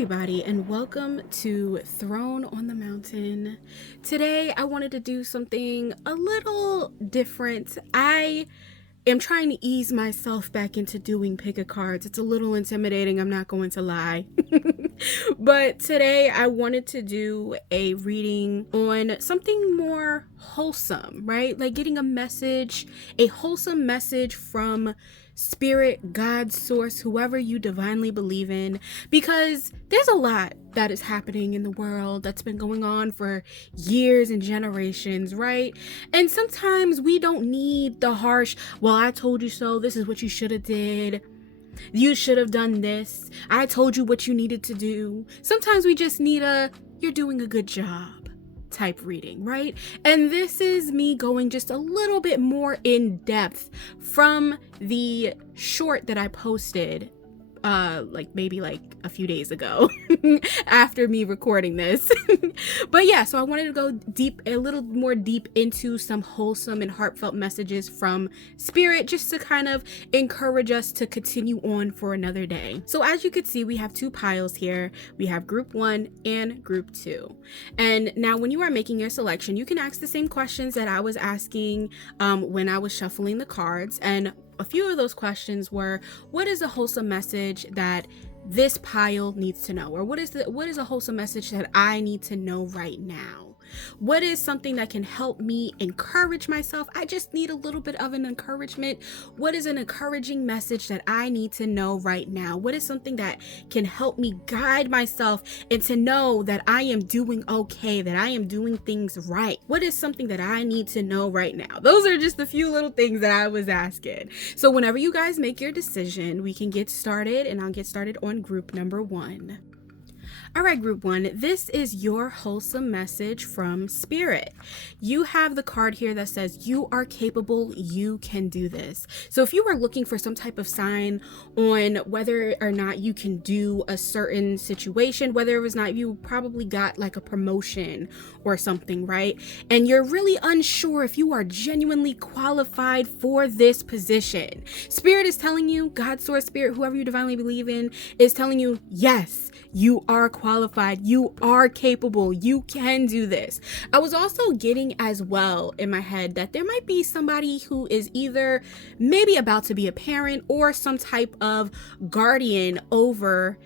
everybody, and welcome to Throne on the Mountain. Today I wanted to do something a little different. I am trying to ease myself back into doing pick-a cards. It's a little intimidating, I'm not going to lie. But today I wanted to do a reading on something more wholesome, right? Like getting a message, a wholesome message from Spirit, God, Source, whoever you divinely believe in, because there's a lot that is happening in the world that's been going on for years and generations, right? And sometimes we don't need the harsh, well, I told you so, this is what you should have did. You should have done this. I told you what you needed to do. Sometimes we just need a, you're doing a good job type reading, right? And this is me going just a little bit more in depth from the short that I posted maybe a few days ago after me recording this. But yeah, so I wanted to go a little more deep into some wholesome and heartfelt messages from Spirit, just to kind of encourage us to continue on for another day. So as you can see, we have two piles here. We have group 1 and group 2. And now when you are making your selection, you can ask the same questions that I was asking when I was shuffling the cards. And a few of those questions were, what is a wholesome message that this pile needs to know? Or what is a wholesome message that I need to know right now? What is something that can help me encourage myself? I just need a little bit of an encouragement. What is an encouraging message that I need to know right now? What is something that can help me guide myself and to know that I am doing okay, that I am doing things right? What is something that I need to know right now? Those are just a few little things that I was asking. So whenever you guys make your decision, we can get started, and I'll get started on group number 1. All right, group 1, this is your wholesome message from Spirit. You have the card here that says, you are capable, you can do this. So if you were looking for some type of sign on whether or not you can do a certain situation, whether it was not, you probably got like a promotion or something, right? And you're really unsure if you are genuinely qualified for this position. Spirit is telling you, God, Source, Spirit, whoever you divinely believe in, is telling you, yes, you are qualified, you are capable, you can do this. I was also getting as well in my head that there might be somebody who is either maybe about to be a parent or some type of guardian over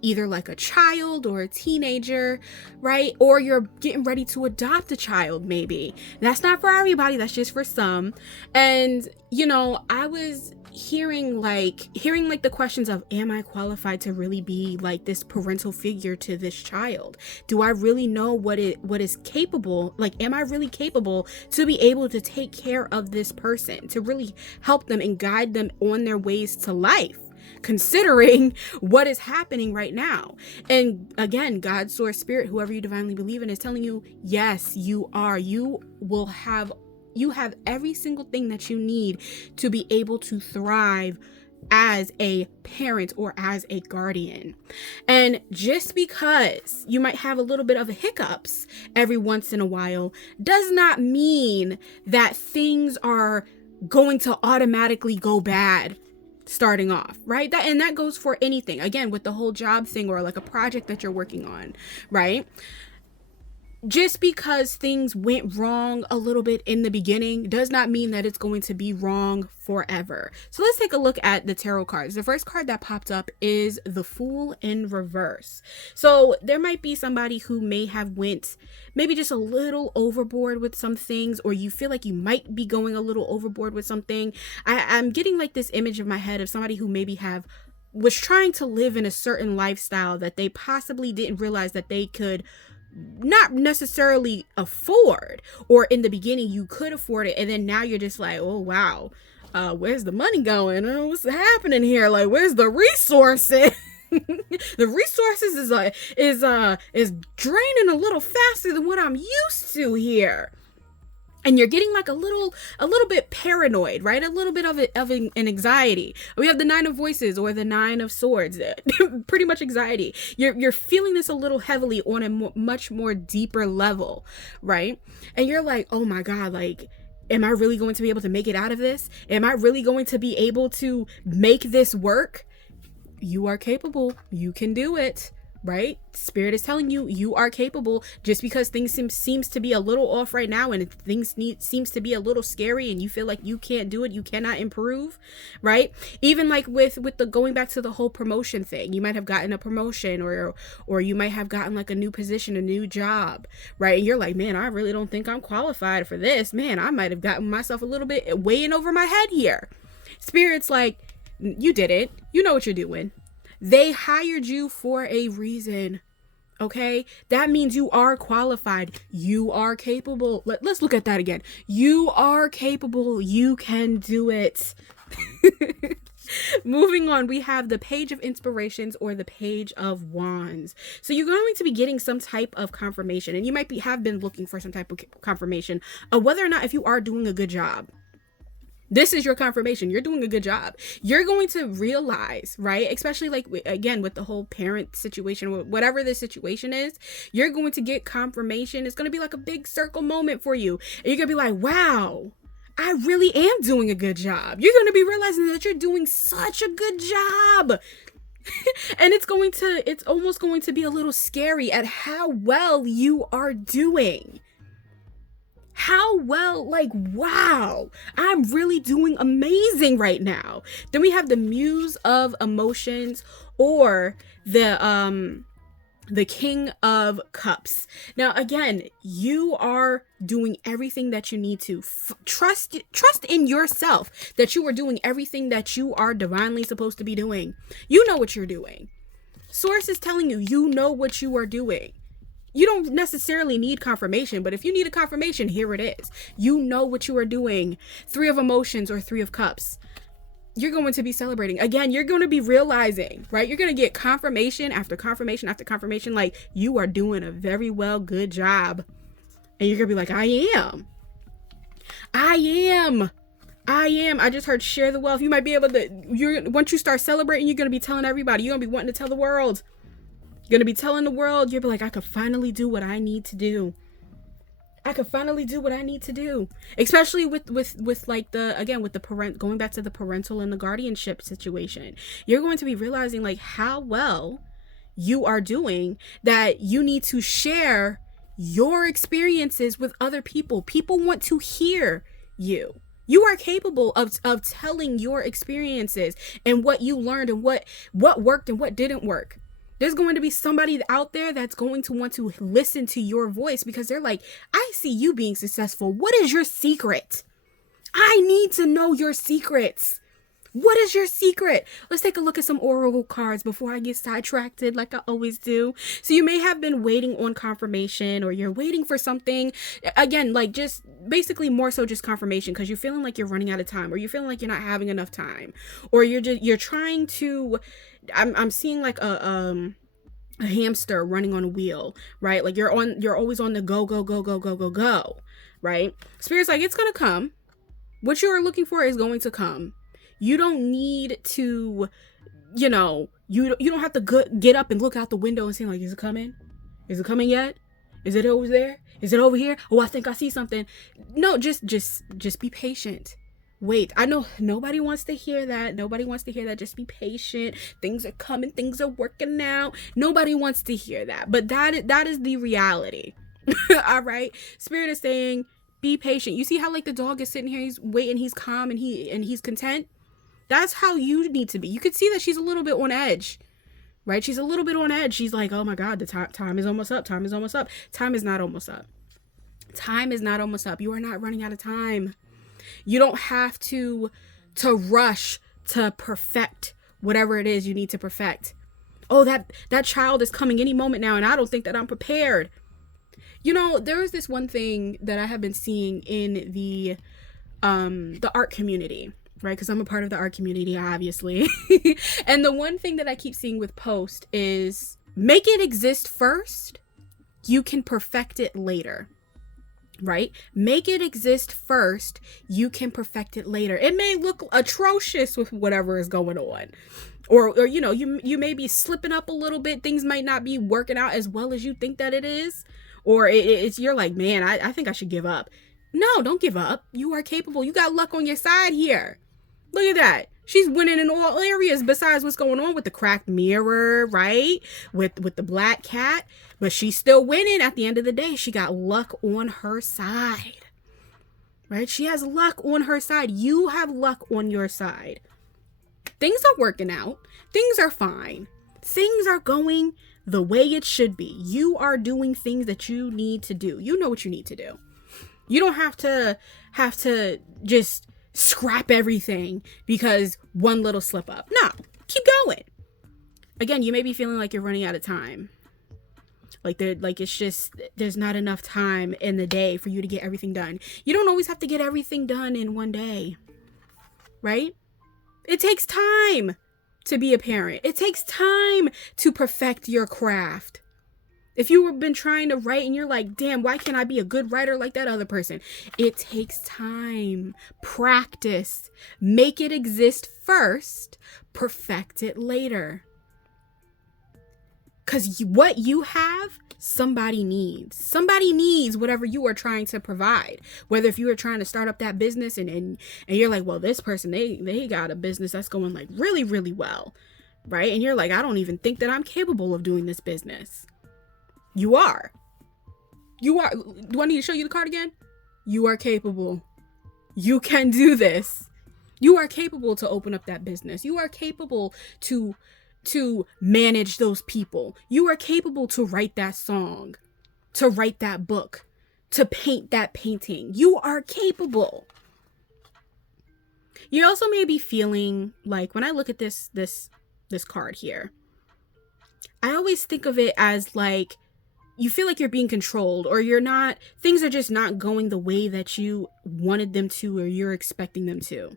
either like a child or a teenager, right? Or you're getting ready to adopt a child, maybe. That's not for everybody, that's just for some. And you know, I was hearing the questions of, am I qualified to really be like this parental figure to this child? Do I really know what is capable? Like, am I really capable to be able to take care of this person, to really help them and guide them on their ways to life, considering what is happening right now? And again, God, Source, Spirit, whoever you divinely believe in, is telling you, yes, you are. You have every single thing that you need to be able to thrive as a parent or as a guardian. And just because you might have a little bit of hiccups every once in a while does not mean that things are going to automatically go bad starting off, right? That goes for anything. Again, with the whole job thing or like a project that you're working on, right? Just because things went wrong a little bit in the beginning does not mean that it's going to be wrong forever. So let's take a look at the tarot cards. The first card that popped up is the Fool in reverse. So there might be somebody who may have went maybe just a little overboard with some things, or you feel like you might be going a little overboard with something. I'm getting like this image in my head of somebody who maybe was trying to live in a certain lifestyle that they possibly didn't realize that they could not necessarily afford, or in the beginning you could afford it, and then now you're just like, oh wow, where's the money going? What's happening here? Like, where's the resources? The resources is draining a little faster than what I'm used to here. And you're getting like a little bit paranoid, right? A little bit of an anxiety. We have the 9 of Voices or the 9 of Swords. Pretty much anxiety. You're feeling this a little heavily on a much more deeper level, right? And you're like, oh my God, like, am I really going to be able to make it out of this? Am I really going to be able to make this work? You are capable. You can do it. right? Spirit is telling you you are capable. Just because things seems to be a little off right now, and things seems to be a little scary, and you feel like you can't do it, you cannot improve, right? Even like with the going back to the whole promotion thing, you might have gotten a promotion, or you might have gotten like a new position, a new job, right? And you're like, man, I really don't think I'm qualified for this. Man, I might have gotten myself a little bit way in over my head here. Spirit's like, you didn't. You know what you're doing. They hired you for a reason, okay? That means you are qualified. You are capable. Let's look at that again. You are capable. You can do it. Moving on, we have the Page of Inspirations or the Page of Wands. So you're going to be getting some type of confirmation, and you might have been looking for some type of confirmation of whether or not if you are doing a good job. This is your confirmation. You're doing a good job. You're going to realize, right? Especially like, again, with the whole parent situation, whatever the situation is, you're going to get confirmation. It's going to be like a big circle moment for you. And you're going to be like, wow, I really am doing a good job. You're going to be realizing that you're doing such a good job. And it's almost going to be a little scary at how well you are doing. How well, like, wow, I'm really doing amazing right now. Then we have the Muse of Emotions, or the King of Cups. Now, again, you are doing everything that you need to. Trust in yourself that you are doing everything that you are divinely supposed to be doing. You know what you're doing. Source is telling you, you know what you are doing. You don't necessarily need confirmation, but if you need a confirmation, here it is. You know what you are doing. 3 of Emotions or 3 of Cups. You're going to be celebrating. Again, you're going to be realizing, right? You're going to get confirmation after confirmation after confirmation. Like, you are doing a very good job. And you're going to be like, I am. I just heard share the wealth. You might be able to, once you start celebrating, you're going to be telling everybody. You're going to be wanting to tell the world. You're going to be telling the world, you'll be like, I could finally do what I need to do. Especially with like with the going back to the parental and the guardianship situation. You're going to be realizing like how well you are doing, that you need to share your experiences with other people. People want to hear you. You are capable of telling your experiences and what you learned and what worked and what didn't work. There's going to be somebody out there that's going to want to listen to your voice because they're like, I see you being successful. What is your secret? I need to know your secrets. What is your secret? Let's take a look at some oracle cards before I get sidetracked like I always do. So you may have been waiting on confirmation, or you're waiting for something. Again, like just basically more so just confirmation because you're feeling like you're running out of time, or you're feeling like you're not having enough time, or you're trying to, I'm seeing like a hamster running on a wheel, right? Like you're always on the go, right? Spirit's like, it's gonna come. What you are looking for is going to come. You don't need to, you don't have to get up and look out the window and say like, is it coming? Is it coming yet? Is it over there? Is it over here? Oh, I think I see something. No, just be patient. Wait, I know nobody wants to hear that. Just be patient. Things are coming. Things are working out. Nobody wants to hear that. But that is the reality. All right. Spirit is saying, be patient. You see how like the dog is sitting here, he's waiting, he's calm, and he's content. That's how you need to be. You could see that she's a little bit on edge, right? She's a little bit on edge. She's like, oh my God, the time is almost up. Time is almost up. Time is not almost up. Time is not almost up. You are not running out of time. You don't have to rush to perfect whatever it is you need to perfect. Oh, that child is coming any moment now, and I don't think that I'm prepared. There is this one thing that I have been seeing in the art community, right? Because I'm a part of the art community, obviously. And the one thing that I keep seeing with post is make it exist first. You can perfect it later. Right? Make it exist first. You can perfect it later. It may look atrocious with whatever is going on. Or you may be slipping up a little bit. Things might not be working out as well as you think that it is. Or you're like, man, I think I should give up. No, don't give up. You are capable. You got luck on your side here. Look at that. She's winning in all areas besides what's going on with the cracked mirror, right? With the black cat. But she's still winning. At the end of the day, she got luck on her side. Right? She has luck on her side. You have luck on your side. Things are working out. Things are fine. Things are going the way it should be. You are doing things that you need to do. You know what you need to do. You don't have to just scrap everything because one little slip up. No, keep going. Again, you may be feeling like you're running out of time. It's just, there's not enough time in the day for you to get everything done. You don't always have to get everything done in one day, right? It takes time to be a parent. It takes time to perfect your craft. If you have been trying to write and you're like, damn, why can't I be a good writer like that other person? It takes time, practice, make it exist first, perfect it later. Because what you have, somebody needs. Somebody needs whatever you are trying to provide. Whether if you are trying to start up that business and you're like, well, this person, they got a business that's going like really, really well, right? And you're like, I don't even think that I'm capable of doing this business. You are. Do I need to show you the card again? You are capable. You can do this. You are capable to open up that business. You are capable to manage those people. You are capable to write that song, to write that book, to paint that painting. You are capable. You also may be feeling like, when I look at this card here, I always think of it as like, you feel like you're being controlled, or things are just not going the way that you wanted them to, or you're expecting them to,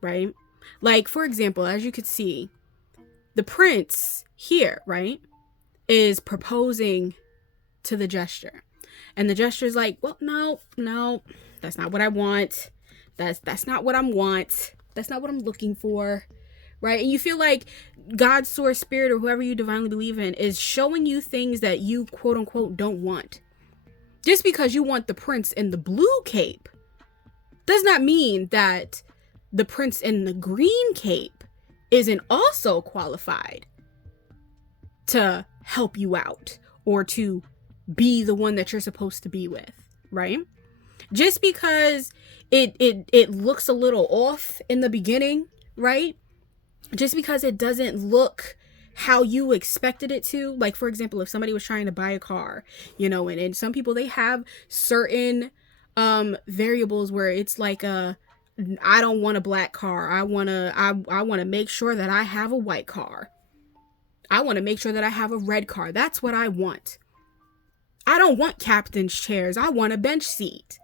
right? Like, for example, as you could see, the prince here, right, is proposing to the gesture. And the gesture is like, well, no, that's not what I want. That's not what I want. That's not what I'm looking for, right? And you feel like God's source, spirit, or whoever you divinely believe in is showing you things that you, quote unquote, don't want. Just because you want the prince in the blue cape does not mean that the prince in the green cape isn't also qualified to help you out or to be the one that you're supposed to be with, right? Just because it looks a little off in the beginning, right? Just because it doesn't look how you expected it to. Like, for example, if somebody was trying to buy a car, and some people, they have certain variables where it's like I don't want a black car. I want to make sure that I have a white car. I want to make sure that I have a red car. That's what I want. I don't want captain's chairs. I want a bench seat.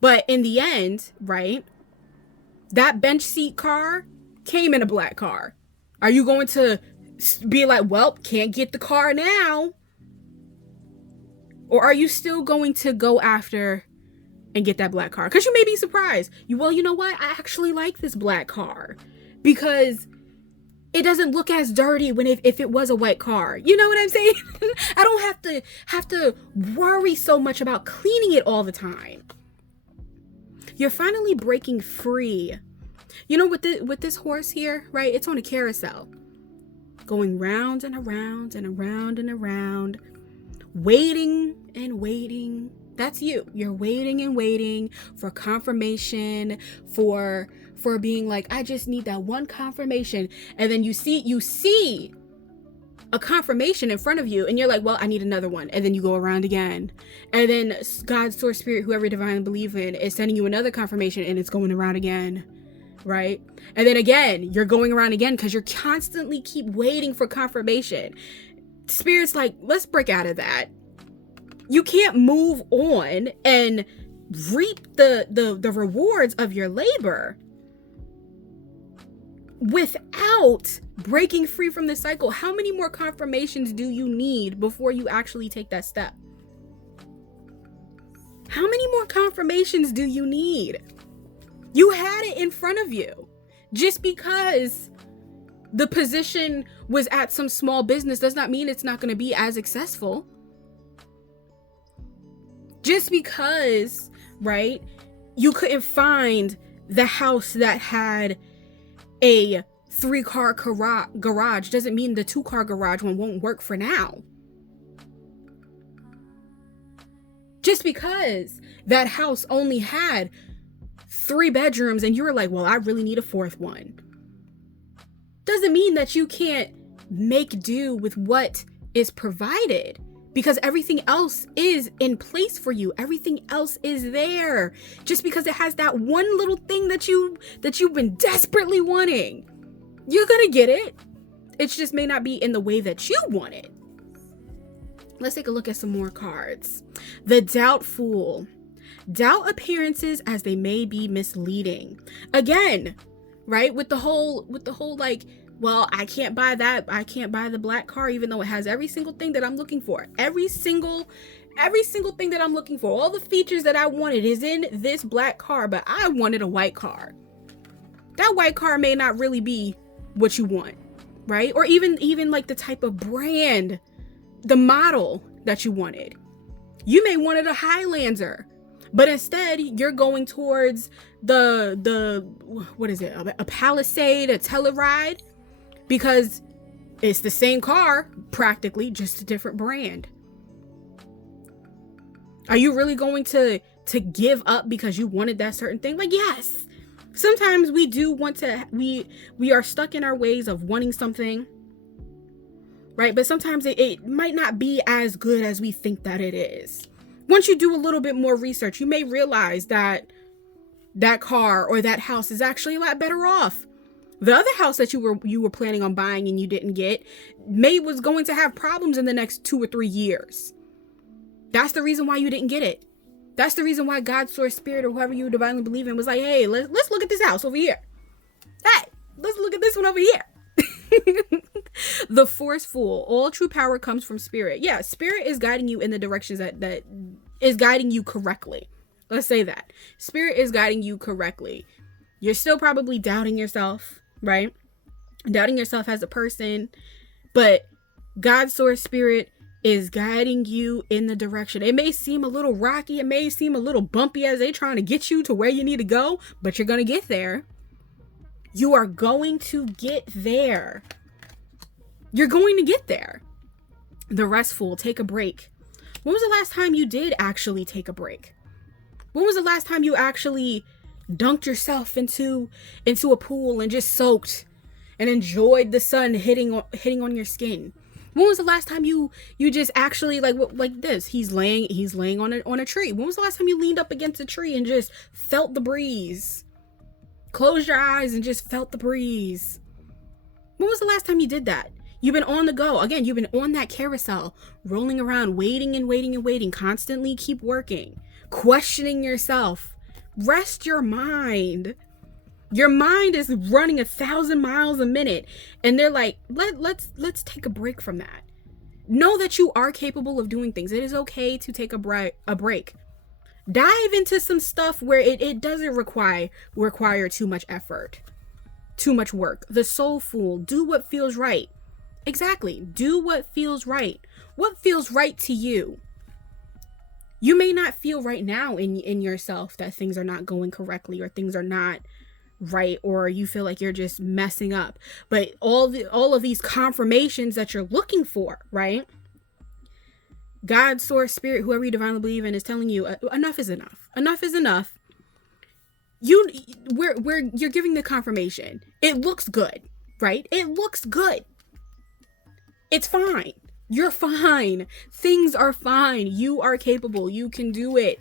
But in the end, right, that bench seat car came in a black car. Are you going to be like, well, can't get the car now? Or are you still going to go after and get that black car? Because you may be surprised. You know what? I actually like this black car because it doesn't look as dirty if it was a white car. You know what I'm saying? I don't have to worry so much about cleaning it all the time. You're finally breaking free. With this horse here, right? It's on a carousel, going round and around and around and around, waiting and waiting. That's you. You're waiting and waiting for confirmation, for being like, I just need that one confirmation. And then you see a confirmation in front of you, and you're like, well, I need another one. And then you go around again. And then God's source, spirit, whoever you divinely believe in, is sending you another confirmation, and it's going around again. Right? And then again, you're going around again because you're constantly keep waiting for confirmation. Spirit's like, let's break out of that. You can't move on and reap the rewards of your labor without breaking free from the cycle. How many more confirmations do you need before you actually take that step? How many more confirmations do you need? You had it in front of you. Just because the position was at some small business does not mean it's not going to be as successful. Just because, right, you couldn't find the house that had a 3-car garage doesn't mean the 2-car garage one won't work for now. Just because that house only had 3 bedrooms and you were like, well, I really need a 4th one, doesn't mean that you can't make do with what is provided, because everything else is in place for you. Everything else is there. Just because it has that one little thing that you've been desperately wanting, you're gonna get it. It just may not be in the way that you want it. Let's take a look at some more cards. The Doubtful. Doubt appearances as they may be misleading. Again, right? With the whole like, well, I can't buy that. I can't buy the black car, even though it has every single thing that I'm looking for. Every single thing that I'm looking for. All the features that I wanted is in this black car, but I wanted a white car. That white car may not really be what you want, right? Or even like the type of brand, the model that you wanted. You may wanted a Highlander, but instead you're going towards the what is it? A Palisade, a Telluride, because it's the same car, practically, just a different brand. Are you really going to give up because you wanted that certain thing? Like, yes, sometimes we do want to, we are stuck in our ways of wanting something, right? But sometimes it might not be as good as we think that it is. Once you do a little bit more research, you may realize that that car or that house is actually a lot better off. The other house that you were planning on buying and you didn't get, was going to have problems in the next 2 or 3 years. That's the reason why you didn't get it. That's the reason why God, source, spirit, or whoever you divinely believe in was like, hey, let's look at this house over here. Hey, let's look at this one over here. The Forceful. All true power comes from spirit. Yeah, spirit is guiding you in the directions that is guiding you correctly. Let's say that. Spirit is guiding you correctly. You're still probably doubting yourself, right? Doubting yourself as a person, but God's source spirit is guiding you in the direction. It may seem a little rocky, it may seem a little bumpy as they trying to get you to where you need to go, but you're going to get there. You are going to get there. You're going to get there. The Restful. Take a break. When was the last time you did actually take a break? When was the last time you actually dunked yourself into a pool and just soaked and enjoyed the sun hitting on your skin? When was the last time you just actually like this? He's laying on a tree. When was the last time you leaned up against a tree and just felt the breeze? Closed your eyes and just felt the breeze. When was the last time you did that? You've been on the go. Again, you've been on that carousel, rolling around, waiting and waiting and waiting. Constantly keep working, questioning yourself. Rest your mind. Your mind is running 1,000 miles a minute, and they're like, let's take a break from that. Know that you are capable of doing things. It is okay to take a break. Dive into some stuff where it doesn't require too much effort, too much work. The Soulful. Do what feels right. Exactly. Do what feels right. What feels right to you? You may not feel right now in yourself that things are not going correctly or things are not right, or you feel like you're just messing up. But all of these confirmations that you're looking for, right? God, source, spirit, whoever you divinely believe in is telling you enough is enough. Enough is enough. You're giving the confirmation. It looks good, right? It looks good. It's fine. You're fine. Things are fine. You are capable. You can do it.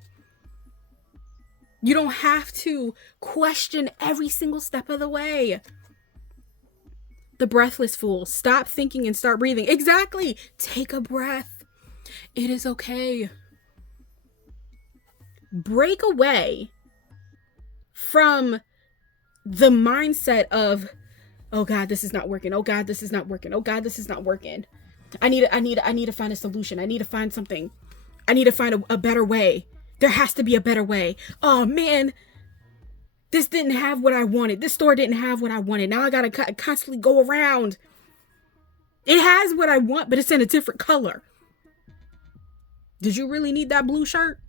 You don't have to question every single step of the way. The Breathless Fool. Stop thinking and start breathing. Exactly. Take a breath. It is okay. Break away from the mindset of, oh God, this is not working. Oh God, this is not working. Oh God, this is not working. I need to find a solution. I need to find something. I need to find a better way. There has to be a better way. Oh man, this didn't have what I wanted. This store didn't have what I wanted. Now I gotta constantly go around. It has what I want, but it's in a different color. Did you really need that blue shirt?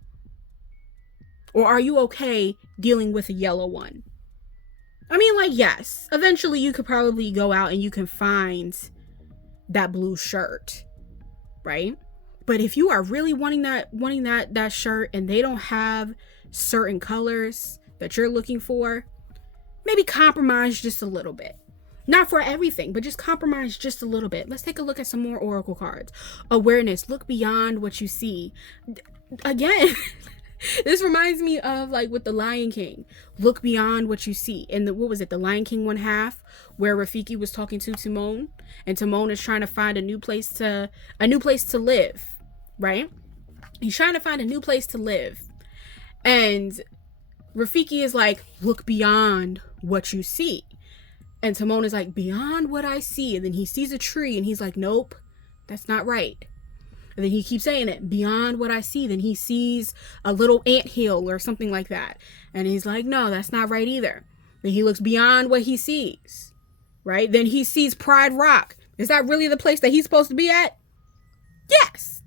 Or are you okay dealing with a yellow one? I mean, like, yes, eventually you could probably go out and you can find that blue shirt, right? But if you are really wanting that shirt and they don't have certain colors that you're looking for, maybe compromise just a little bit. Not for everything, but just compromise just a little bit. Let's take a look at some more oracle cards. Awareness. Look beyond what you see. Again, this reminds me of like with the Lion King. Look beyond what you see. And what was it? The Lion King 1/2, where Rafiki was talking to Timon, and Timon is trying to find a new place to live, right? He's trying to find a new place to live. And Rafiki is like, look beyond what you see. And Timon is like, beyond what I see. And then he sees a tree and he's like, nope, that's not right. And then he keeps saying it, beyond what I see. Then he sees a little anthill or something like that. And he's like, no, that's not right either. Then he looks beyond what he sees, right? Then he sees Pride Rock. Is that really the place that he's supposed to be at? Yes.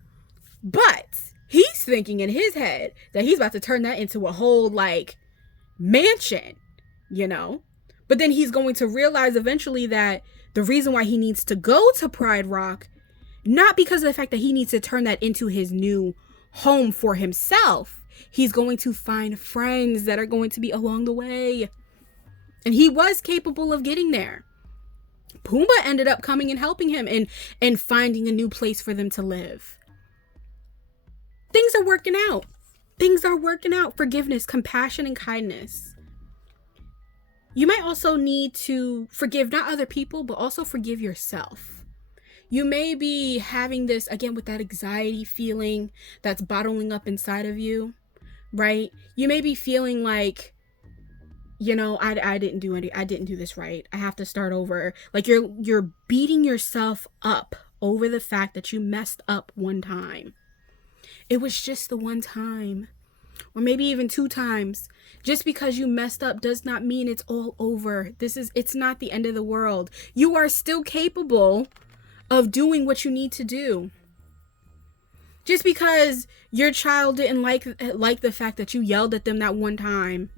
But he's thinking in his head that he's about to turn that into a whole like mansion, you know? But then he's going to realize eventually that the reason why he needs to go to Pride Rock, not because of the fact that he needs to turn that into his new home for himself. He's going to find friends that are going to be along the way. And he was capable of getting there. Pumbaa ended up coming and helping him and finding a new place for them to live. Things are working out. Things are working out. Forgiveness, compassion, and kindness. You might also need to forgive not other people, but also forgive yourself. You may be having this, again, with that anxiety feeling that's bottling up inside of you, right? You may be feeling like, you know, I didn't do this right. I have to start over. Like you're beating yourself up over the fact that you messed up one time. It was just the one time. Or maybe even 2 times. Just because you messed up does not mean it's all over. It's not the end of the world. You are still capable of doing what you need to do. Just because your child didn't like the fact that you yelled at them that one time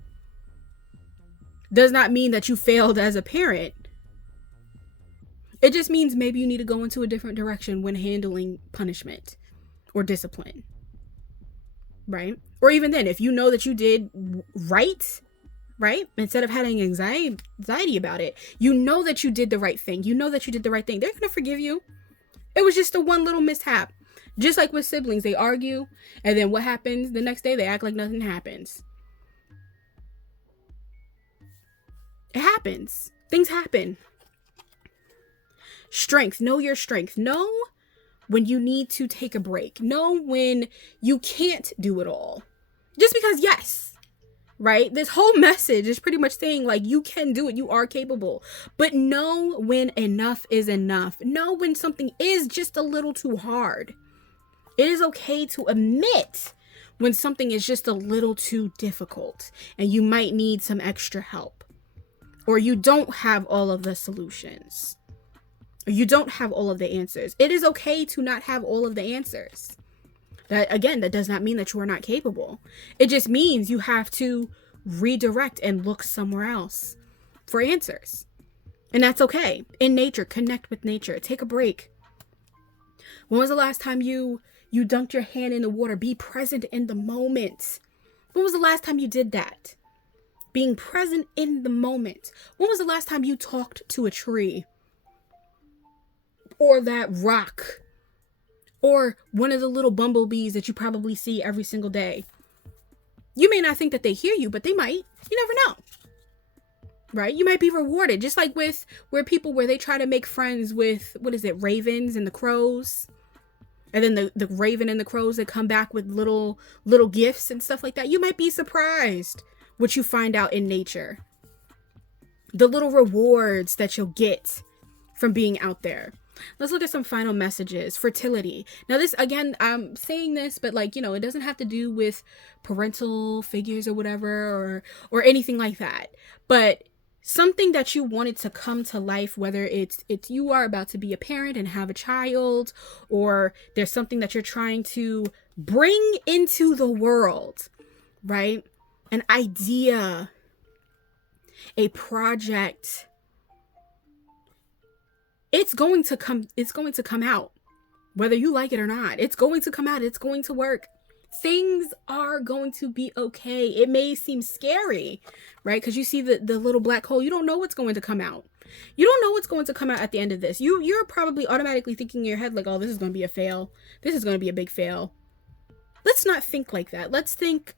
does not mean that you failed as a parent. It just means maybe you need to go into a different direction when handling punishment or discipline. Right? Or even then, if you know that you did right, instead of having anxiety about it, you know that you did the right thing. You know that you did the right thing. They're going to forgive you. It was just a one little mishap. Just like with siblings, they argue, and then what happens the next day? They act like nothing happens. It happens. Things happen. Strength. Know your strength. Know when you need to take a break. Know when you can't do it all. Just because, yes, right? This whole message is pretty much saying, like, you can do it. You are capable. But know when enough is enough. Know when something is just a little too hard. It is okay to admit when something is just a little too difficult and you might need some extra help. Or you don't have all of the solutions. Or you don't have all of the answers. It is okay to not have all of the answers. That does not mean that you are not capable. It just means you have to redirect and look somewhere else for answers. And that's okay. In nature, connect with nature. Take a break. When was the last time you dunked your hand in the water? Be present in the moment. When was the last time you did that? Being present in the moment. When was the last time you talked to a tree? Or that rock? Or one of the little bumblebees that you probably see every single day. You may not think that they hear you, but they might. You never know. Right? You might be rewarded. Just like with where they try to make friends with, ravens and the crows. And then the raven and the crows that come back with little gifts and stuff like that. You might be surprised what you find out in nature. The little rewards that you'll get from being out there. Let's look at some final messages. Fertility. Now this, again, I'm saying this, but it doesn't have to do with parental figures or whatever or anything like that. But something that you wanted to come to life, whether it's you are about to be a parent and have a child, or there's something that you're trying to bring into the world, right? An idea. a project, it's going to come out. Whether you like it or not, it's going to come out. It's going to work. Things are going to be okay. It may seem scary, right? Because you see the little black hole. You don't know what's going to come out. You don't know what's going to come out at the end of this. You're probably automatically thinking in your head like, oh, this is going to be a fail. This is going to be a big fail. Let's not think like that. Let's think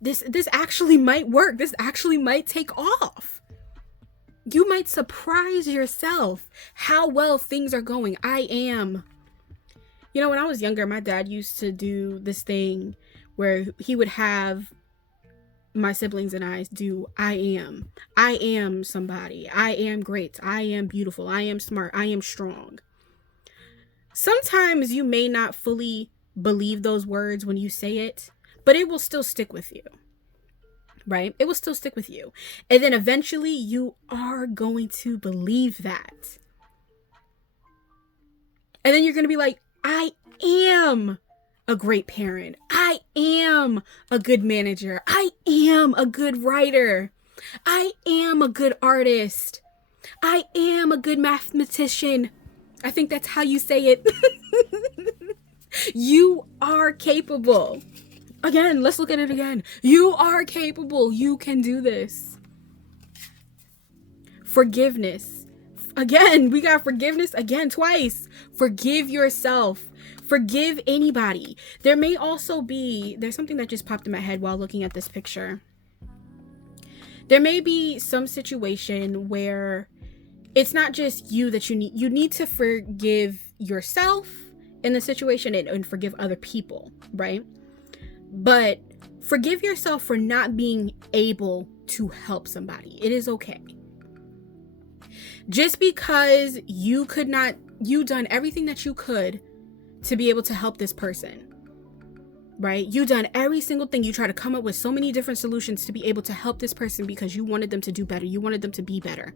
this actually might work. This actually might take off. You might surprise yourself how well things are going. You know, when I was younger, my dad used to do this thing where he would have my siblings and I do, I am somebody. I am great. I am beautiful. I am smart. I am strong. Sometimes you may not fully believe those words when you say it, but it will still stick with you, right? It will still stick with you. And then eventually you are going to believe that. And then you're going to be like, I am a great parent. I am a good manager. I am a good writer. I am a good artist. I am a good mathematician. I think that's how you say it. You are capable. Again, let's look at it again. You are capable. You can do this. Forgiveness. Again, we got forgiveness again twice. Forgive yourself. Forgive anybody. There may also be, there's something that just popped in my head while looking at this picture. There may be some situation where it's not just you that you need to forgive yourself in the situation and forgive other people, right? But forgive yourself for not being able to help somebody. It is okay. Just because you done everything that you could to be able to help this person, right? You done every single thing. You try to come up with so many different solutions to be able to help this person because you wanted them to do better. You wanted them to be better.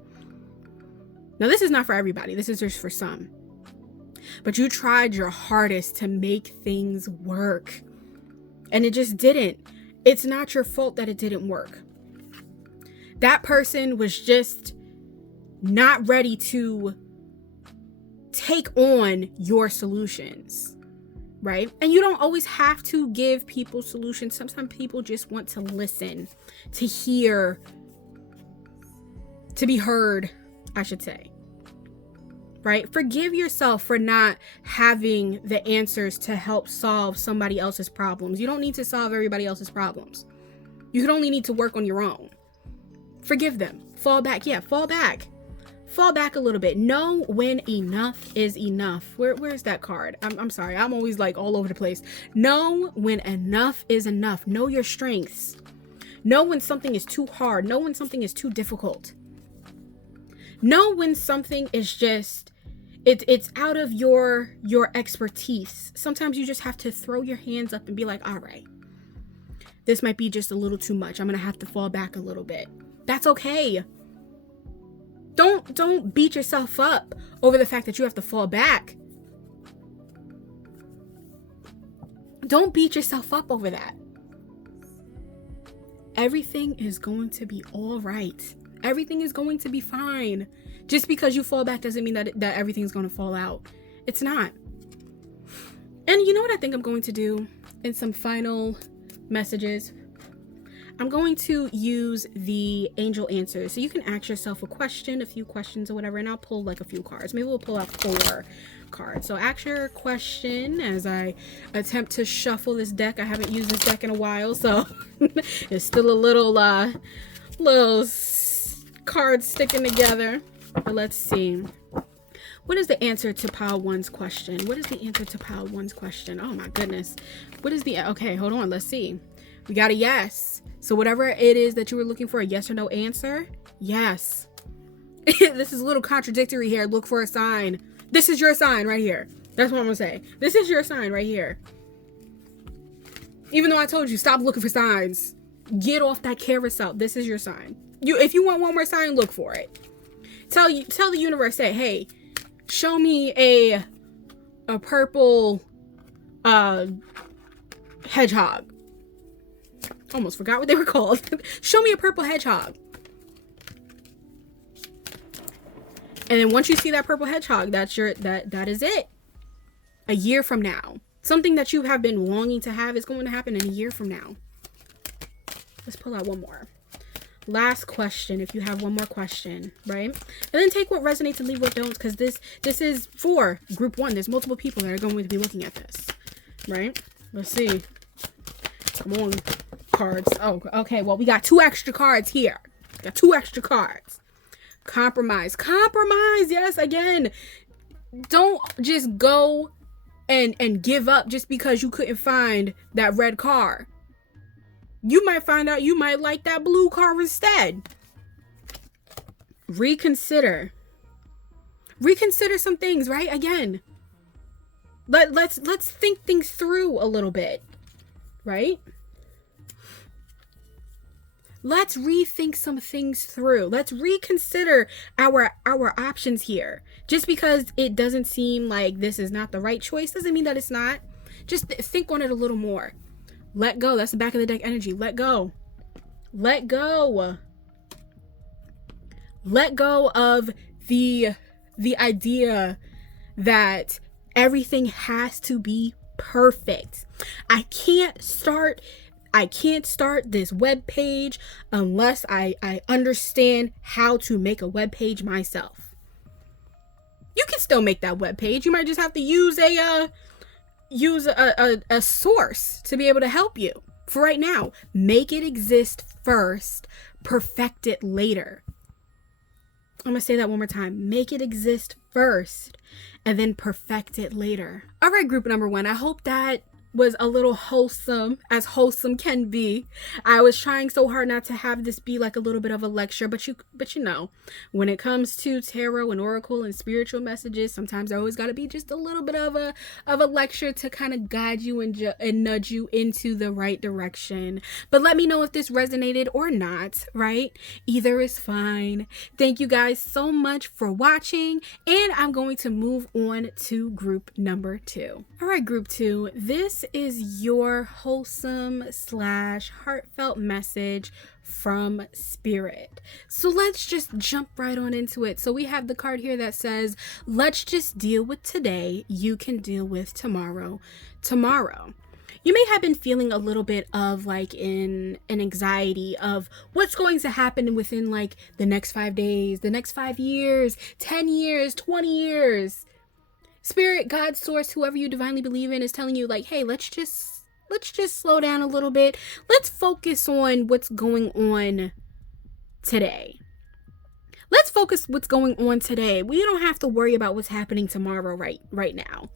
Now, this is not for everybody. This is just for some. But you tried your hardest to make things work. And it just didn't. It's not your fault that it didn't work. That person was just not ready to take on your solutions, right? And you don't always have to give people solutions. Sometimes people just want to listen, to hear, to be heard, I should say, right? Forgive yourself for not having the answers to help solve somebody else's problems. You don't need to solve everybody else's problems. You can only need to work on your own. Forgive them. Fall back. Yeah, fall back. Fall back a little bit. Know when enough is enough. Where's that card? I'm sorry. I'm always like all over the place. Know when enough is enough. Know your strengths. Know when something is too hard. Know when something is too difficult. Know when something is just, it's out of your expertise. Sometimes you just have to throw your hands up and be like, all right, this might be just a little too much. I'm going to have to fall back a little bit. That's okay. Don't beat yourself up over the fact that you have to fall back. Don't beat yourself up over that. Everything is going to be all right. Everything is going to be fine. Just because you fall back doesn't mean that everything's going to fall out. It's not. And you know what I think I'm going to do in some final messages? I'm going to use the angel answers. So you can ask yourself a question, a few questions or whatever, and I'll pull like a few cards. Maybe we'll pull out 4 cards. So ask your question as I attempt to shuffle this deck. I haven't used this deck in a while, so it's still a little cards sticking together. But let's see. What is the answer to pile 1's question? What is the answer to pile 1's question? Oh my goodness. What is the, okay, hold on. Let's see. We got a yes. So whatever it is that you were looking for, a yes or no answer, yes. This is a little contradictory here. Look for a sign. This is your sign right here. That's what I'm gonna say. This is your sign right here. Even though I told you, stop looking for signs. Get off that carousel. This is your sign. If you want one more sign, look for it. Tell the universe, say, hey, show me a purple hedgehog. Almost forgot what they were called. Show me a purple hedgehog. And then once you see that purple hedgehog, that is it. A year from now. Something that you have been longing to have is going to happen in a year from now. Let's pull out one more. Last question, if you have one more question, right? And then take what resonates and leave what don't, because this is for group 1. There's multiple people that are going to be looking at this, right? Let's see. Come on, cards. Oh, okay. Well, we got 2 extra cards here. We got 2 extra cards. Compromise. Compromise. Yes, again. Don't just go and give up just because you couldn't find that red car. You might find out you might like that blue car instead. Reconsider. Reconsider some things, right? Again. Let's think things through a little bit, right? Let's rethink some things through. Let's reconsider our options here. Just because it doesn't seem like this is not the right choice doesn't mean that it's not. Just think on it a little more. Let go. That's the back of the deck energy. Let go. Let go. Let go of the idea that everything has to be perfect. I can't start this web page unless I understand how to make a web page myself. You can still make that web page. You might just have to use a source to be able to help you. For right now, make it exist first, perfect it later. I'm gonna say that one more time. Make it exist first and then perfect it later. All right, group number 1. I hope that was a little wholesome, as wholesome can be. I was trying so hard not to have this be like a little bit of a lecture, but you know, when it comes to tarot and oracle and spiritual messages, sometimes I always got to be just a little bit of a lecture to kind of guide you and nudge you into the right direction. But let me know if this resonated or not, right? Either is fine. Thank you guys so much for watching, and I'm going to move on to group number 2. All right, group 2, this is your wholesome / heartfelt message from spirit. So let's just jump right on into it. So we have the card here that says, let's just deal with today. You can deal with tomorrow. You may have been feeling a little bit of like an anxiety of what's going to happen within like the next 5 days, the next 5 years, 10 years, 20 years. Spirit, God, source, whoever you divinely believe in is telling you like, hey, let's just slow down a little bit. Let's focus on what's going on today. Let's focus what's going on today. We don't have to worry about what's happening tomorrow right now.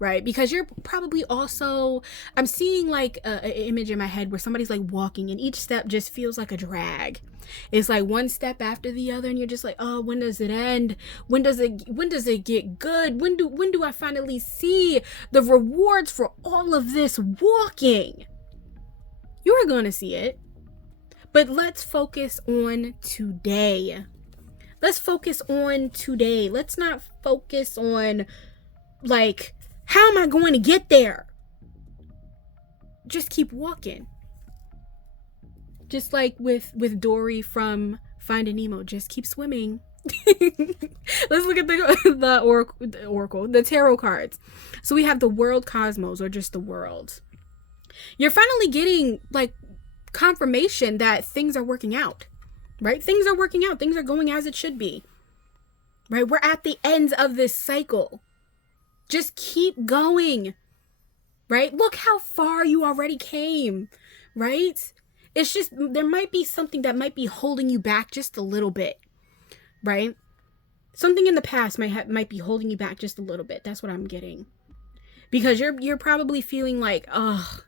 Right? Because you're probably also, I'm seeing like an image in my head where somebody's like walking and each step just feels like a drag. It's like one step after the other and you're just like, oh, when does it end? When does it get good? When do I finally see the rewards for all of this walking? You are going to see it. But let's focus on today. Let's focus on today. Let's not focus on like, how am I going to get there? Just keep walking. Just like with Dory from Finding Nemo, just keep swimming. Let's look at the oracle, the tarot cards. So we have the world, cosmos, or just the world. You're finally getting like confirmation that things are working out, right? Things are working out. Things are going as it should be, right? We're at the end of this cycle. Just keep going, right? Look how far you already came, right? It's just, there might be something that might be holding you back just a little bit, right? Something in the past might be holding you back just a little bit. That's what I'm getting. Because you're probably feeling like, oh,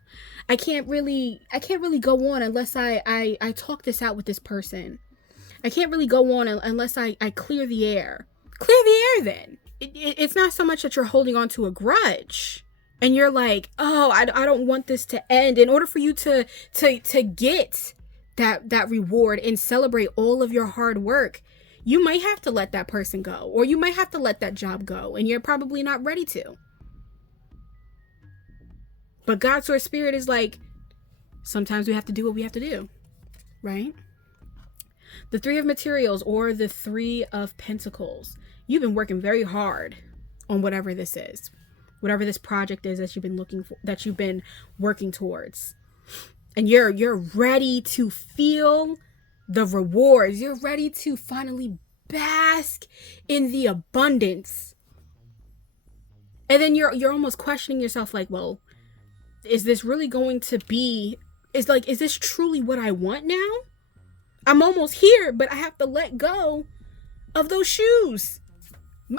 I can't really go on unless I talk this out with this person. I can't really go on unless I clear the air. Clear the air then. It's not so much that you're holding on to a grudge and you're like, oh, I don't want this to end. In order for you to get that reward and celebrate all of your hard work, you might have to let that person go, or you might have to let that job go, and you're probably not ready to. But God, source, spirit is like, sometimes we have to do what we have to do, right? The 3 of materials, or the 3 of pentacles. You've been working very hard on whatever this is, whatever this project is that you've been looking for, that you've been working towards. And you're ready to feel the rewards. You're ready to finally bask in the abundance. And then you're almost questioning yourself, like, well, is this really going to be, is this truly what I want now? I'm almost here, but I have to let go of those shoes.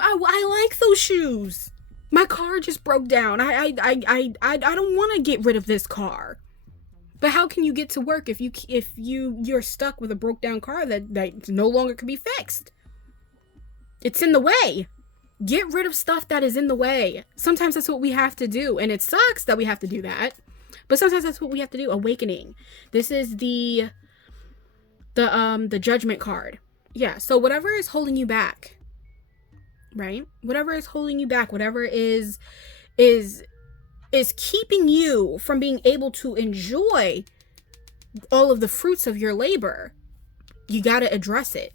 I like those shoes. My car just broke down. I don't want to get rid of this car. But how can you get to work if you're stuck with a broke down car that no longer can be fixed? It's in the way. Get rid of stuff that is in the way. Sometimes that's what we have to do, and it sucks that we have to do that. But sometimes that's what we have to do. Awakening. This is the judgment card. Yeah. So whatever is holding you back, right? Whatever is holding you back, whatever is keeping you from being able to enjoy all of the fruits of your labor, you got to address it.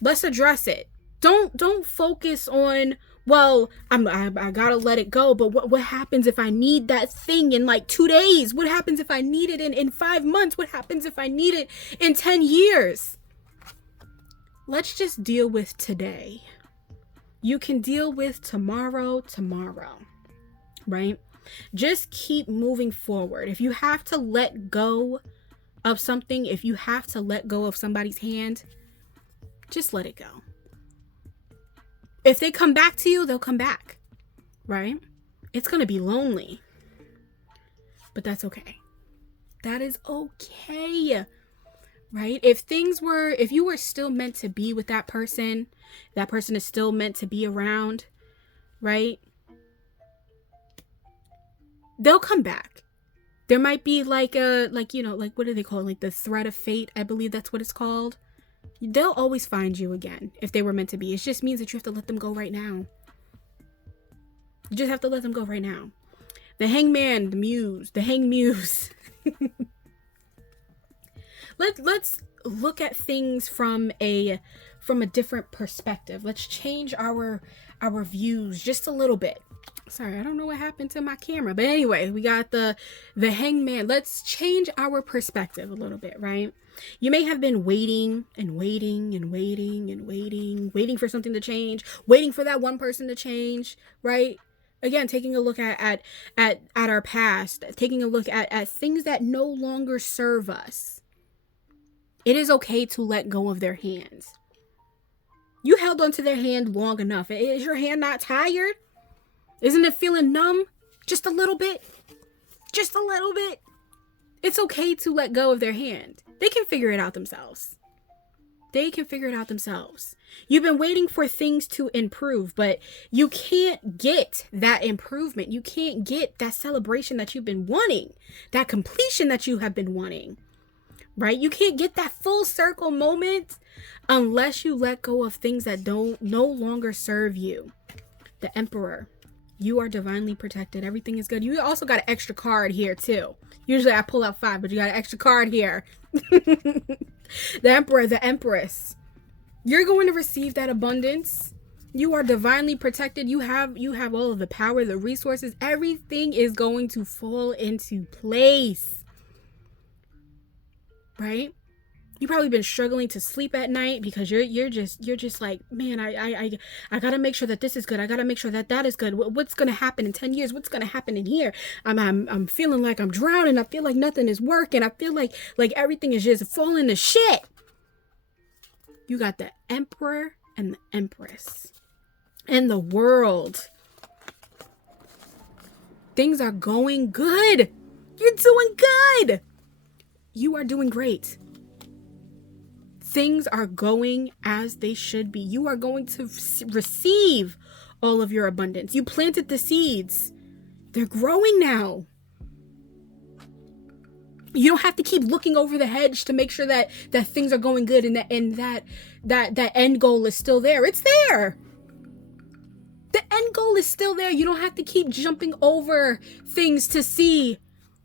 Let's address it. Don't focus on, well, I gotta let it go, but what happens if I need that thing in like 2 days? What happens if I need it in 5 months? What happens if I need it in 10 years? Let's just deal with today. You can deal with tomorrow, right? Just keep moving forward. If you have to let go of something, if you have to let go of somebody's hand, just let it go. If they come back to you, they'll come back, right? It's going to be lonely, but that's okay. That is okay, right? If you were still meant to be with that person is still meant to be around, right? They'll come back. There might be what do they call it? Like the thread of fate. I believe that's what it's called. They'll always find you again if they were meant to be. It just means that you have to let them go right now. You just have to let them go right now. The hangman, the hang muse. Let's look at things from a different perspective. Let's change our views just a little bit. Sorry, I don't know what happened to my camera. But anyway, we got the hangman. Let's change our perspective a little bit, right? You may have been waiting for something to change, waiting for that one person to change, right? Again, taking a look at our past, taking a look at things that no longer serve us. It is okay to let go of their hands. You held onto their hand long enough. Is your hand not tired? Isn't it feeling numb? Just a little bit? Just a little bit? It's okay to let go of their hand. They can figure it out themselves. You've been waiting for things to improve, but you can't get that improvement. You can't get that celebration that you've been wanting, that completion that you have been wanting, right? You can't get that full circle moment unless you let go of things that no longer serve you. The Emperor. You are divinely protected. Everything is good. You also got an extra card here too. Usually I pull out 5, but you got an extra card here. The Emperor, the Empress. You're going to receive that abundance. You are divinely protected. You have all of the power, the resources. Everything is going to fall into place. Right? You've probably been struggling to sleep at night because you're just like, man, I gotta make sure that this is good. I gotta make sure that is good. What's gonna happen in 10 years? What's gonna happen in here? I'm feeling like I'm drowning. I feel like nothing is working. I feel like everything is just falling to shit. You got the Emperor and the Empress and the World. Things are going good. You're doing good. You are doing great. Things are going as they should be. You are going to receive all of your abundance. You planted the seeds. They're growing now. You don't have to keep looking over the hedge to make sure that things are going good and that end goal is still there. It's there. The end goal is still there. You don't have to keep jumping over things to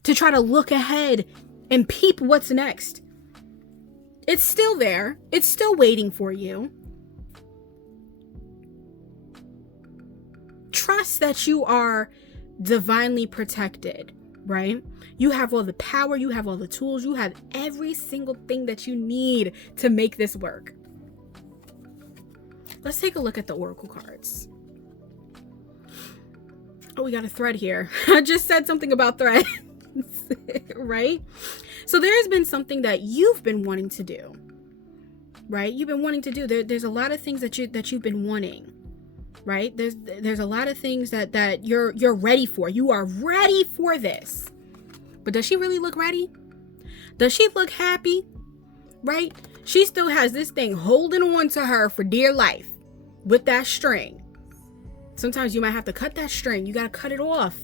try to look ahead and peep what's next. It's still there. It's still waiting for you. trust that you are divinely protected, right? You have all the power, you have all the tools, you have every single thing that you need to make this work. Let's take a look at the oracle cards. Oh, we got a thread here. I just said something about threads, right? So there has been something that you've been wanting to do, right? You've been wanting to do. There's a lot of things that you've been wanting, right? There's a lot of things that you're ready for. You are ready for this. But does she really look ready? Does she look happy? Right? She still has this thing holding on to her for dear life with that string. Sometimes you might have to cut that string. You got to cut it off.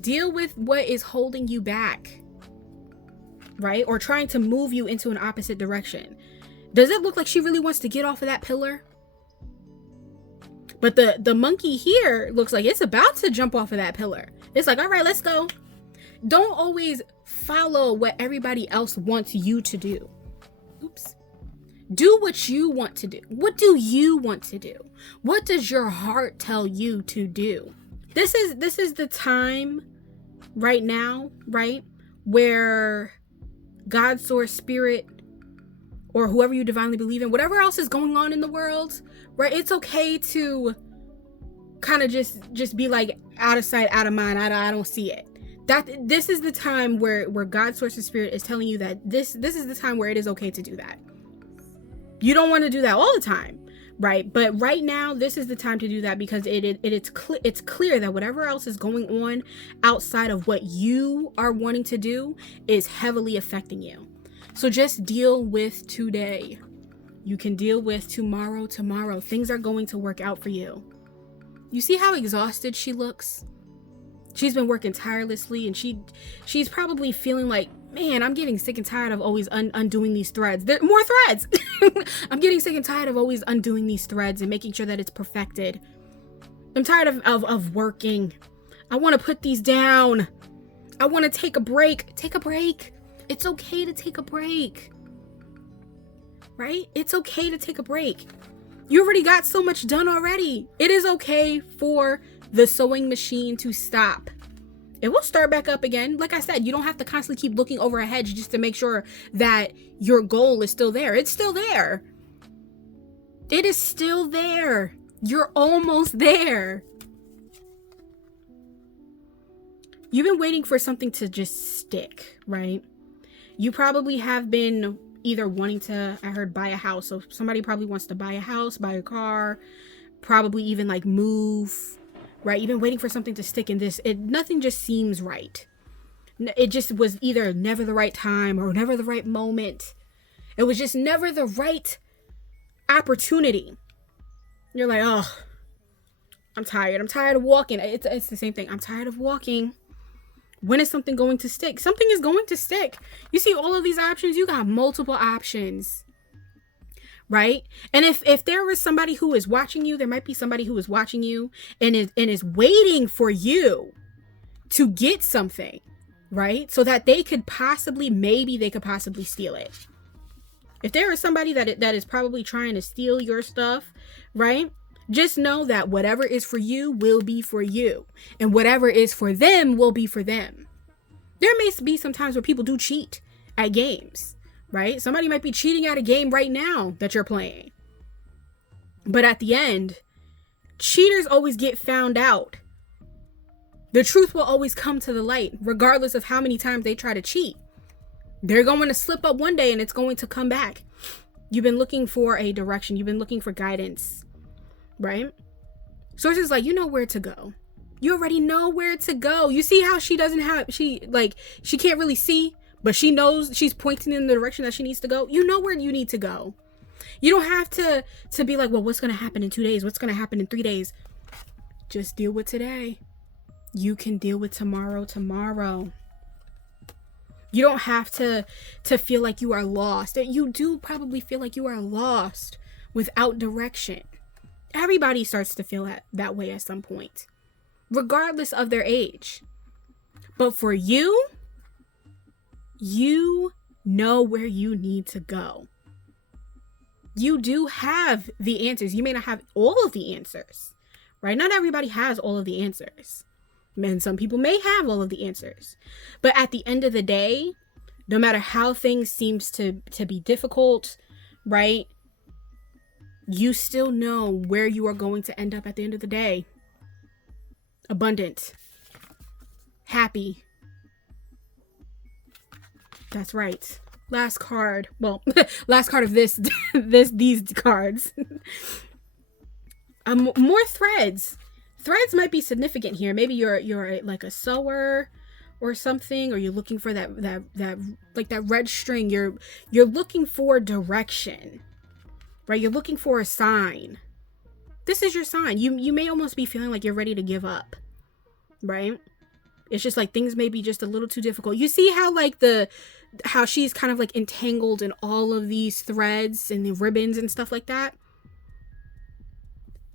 Deal with what is holding you back, right? Or trying to move you into an opposite direction. Does it look like she really wants to get off of that pillar? But the monkey here looks like it's about to jump off of that pillar. It's like, all right, let's go. Don't always follow what everybody else wants you to do. Oops. Do what you want to do. What do you want to do? What does your heart tell you to do? This is the time right now, right? Where God, source, spirit, or whoever you divinely believe in, whatever else is going on in the world, right? It's okay to kind of just be like, out of sight, out of mind. I don't see it. This is the time where God, source, and spirit is telling you that this is the time where it is okay to do that. You don't want to do that all the time, right? But right now, this is the time to do that, because it's clear that whatever else is going on outside of what you are wanting to do is heavily affecting you. So just deal with today. You can deal with tomorrow. Things are going to work out for you. You see how exhausted she looks? She's been working tirelessly, and she's probably feeling like, man, I'm getting sick and tired of always undoing these threads. There are more threads. I'm getting sick and tired of always undoing these threads and making sure that it's perfected. I'm tired of working. I want to put these down. I want to take a break. Take a break. It's okay to take a break. Right? It's okay to take a break. You already got so much done already. It is okay for the sewing machine to stop. It will start back up again. Like I said, you don't have to constantly keep looking over a hedge just to make sure that your goal is still there. It's still there. It is still there. You're almost there. You've been waiting for something to just stick, right? You probably have been either wanting to, I heard, buy a house. So somebody probably wants to buy a house, buy a car, probably even like move. Right? You've been waiting for something to stick in this. Nothing just seems right. It just was either never the right time or never the right moment. It was just never the right opportunity. You're like, oh, I'm tired. I'm tired of walking. It's the same thing. I'm tired of walking. When is something going to stick? Something is going to stick. You see all of these options? You got multiple options. Right? And if there is somebody who is watching you, there might be somebody who is watching you and is waiting for you to get something, right? So that they could possibly steal it. If there is somebody that is probably trying to steal your stuff, right? Just know that whatever is for you will be for you, and whatever is for them will be for them. There may be some times where people do cheat at games. Right? Somebody might be cheating at a game right now that you're playing. But at the end, cheaters always get found out. The truth will always come to the light, regardless of how many times they try to cheat. They're going to slip up one day and it's going to come back. You've been looking for a direction. You've been looking for guidance. Right? Sources like, you know where to go. You already know where to go. You see how she can't really see, but she knows, she's pointing in the direction that she needs to go. You know where you need to go. You don't have to be like, well, what's going to happen in 2 days? What's going to happen in 3 days? Just deal with today. You can deal with tomorrow. You don't have to feel like you are lost. You do probably feel like you are lost without direction. Everybody starts to feel that way at some point, regardless of their age. But for you, you know where you need to go. You do have the answers. You may not have all of the answers, right? Not everybody has all of the answers. And some people may have all of the answers. But at the end of the day, no matter how things seems to be difficult, right? You still know where you are going to end up at the end of the day. Abundant. Happy. That's right. Last card. Well, last card of these cards. More threads. Threads might be significant here. Maybe you're like a sewer or something, or you're looking for that like that red string. You're looking for direction, right? You're looking for a sign. This is your sign. You may almost be feeling like you're ready to give up, right? It's just like things may be just a little too difficult. You see how like how she's kind of like entangled in all of these threads and the ribbons and stuff like that.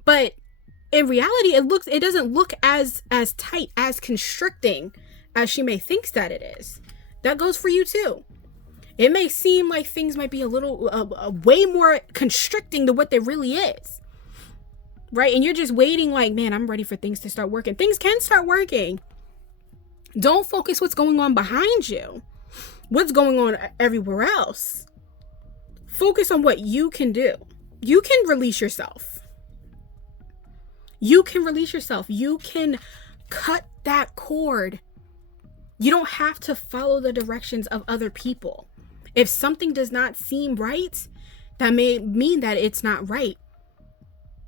But in reality, it doesn't look as tight, as constricting as she may think that it is. That goes for you too. It may seem like things might be a little way more constricting than what they really is, right? And you're just waiting like, man, I'm ready for things to start working. Things can start working. Don't focus what's going on behind you, what's going on everywhere else. Focus on what you can do. You can release yourself. You can release yourself. You can cut that cord. You don't have to follow the directions of other people. If something does not seem right, that may mean that it's not right.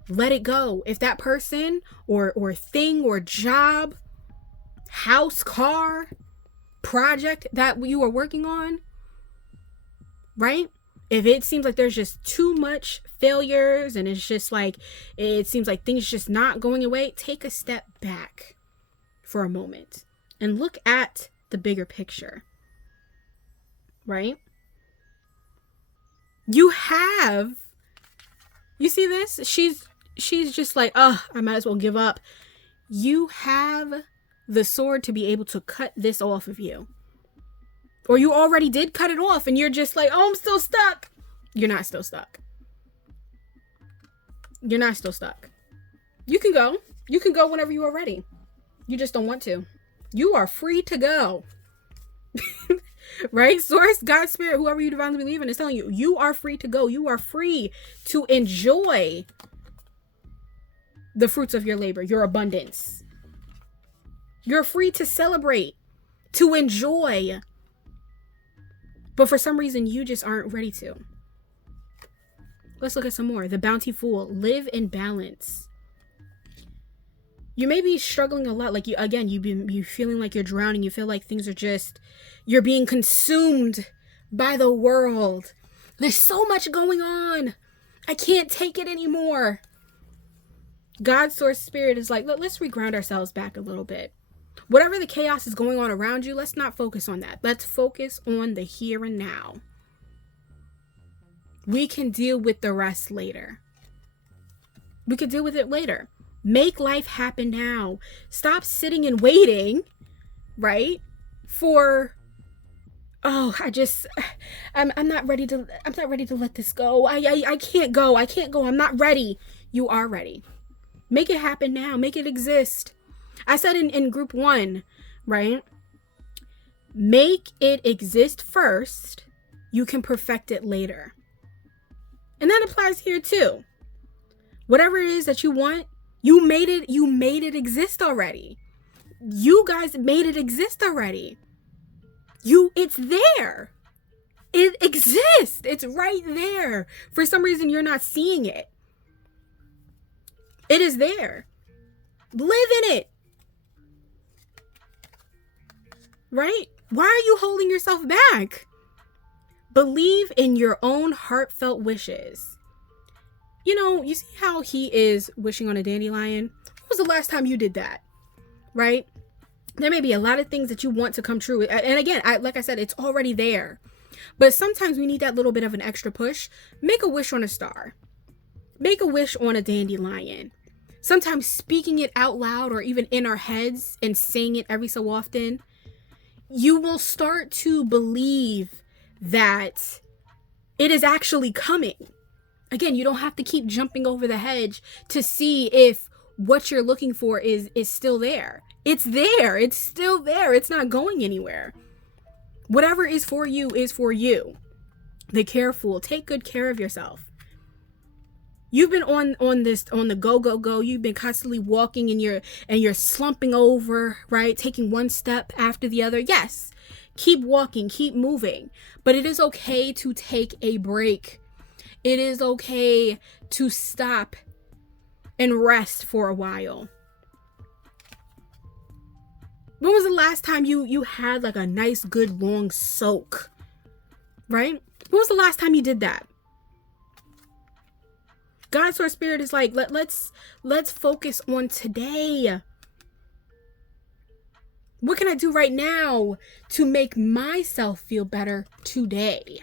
Let it go. If that person or thing or job, house, car, project that you are working on, right? If it seems like there's just too much failures and it's just like, it seems like things just not going away, take a step back for a moment and look at the bigger picture, right? You see this? She's just like, oh, I might as well give up. You have the sword to be able to cut this off of you. Or you already did cut it off and you're just like, oh, I'm still stuck. You're not still stuck. You're not still stuck. You can go. You can go whenever you are ready. You just don't want to. You are free to go. Right? Source, God, Spirit, whoever you divinely believe in is telling you, you are free to go. You are free to enjoy the fruits of your labor, your abundance. You're free to celebrate, to enjoy. But for some reason, you just aren't ready to. Let's look at some more. The Bounty Fool. Live in balance. You may be struggling a lot. Like you feeling like you're drowning. You feel like things are just, you're being consumed by the world. There's so much going on. I can't take it anymore. God, Source, Spirit is like, let's reground ourselves back a little bit. Whatever the chaos is going on around you, let's not focus on that. Let's focus on the here and now. We can deal with the rest later. We can deal with it later. Make life happen now. Stop sitting and waiting, right? For, oh, I'm not ready to let this go. I can't go. I'm not ready. You are ready. Make it happen now. Make it exist. I said in group 1, right? Make it exist first. You can perfect it later. And that applies here too. Whatever it is that you want, you made it exist already. You guys made it exist already. It's there. It exists. It's right there. For some reason, you're not seeing it. It is there. Live in it. Right? Why are you holding yourself back? Believe in your own heartfelt wishes. You know, you see how he is wishing on a dandelion? When was the last time you did that? Right? There may be a lot of things that you want to come true. And again, like I said, it's already there. But sometimes we need that little bit of an extra push. Make a wish on a star. Make a wish on a dandelion. Sometimes speaking it out loud or even in our heads and saying it every so often, you will start to believe that it is actually coming. Again, you don't have to keep jumping over the hedge to see if what you're looking for is still there. It's there. It's still there. It's not going anywhere. Whatever is for you is for you. Be careful. Take good care of yourself. You've been on the go. You've been constantly walking and you're slumping over, right? Taking one step after the other. Yes. Keep walking, keep moving. But it is okay to take a break. It is okay to stop and rest for a while. When was the last time you had like a nice, good, long soak? Right? When was the last time you did that? God, Source, Spirit is like, let's focus on today. What can I do right now to make myself feel better today?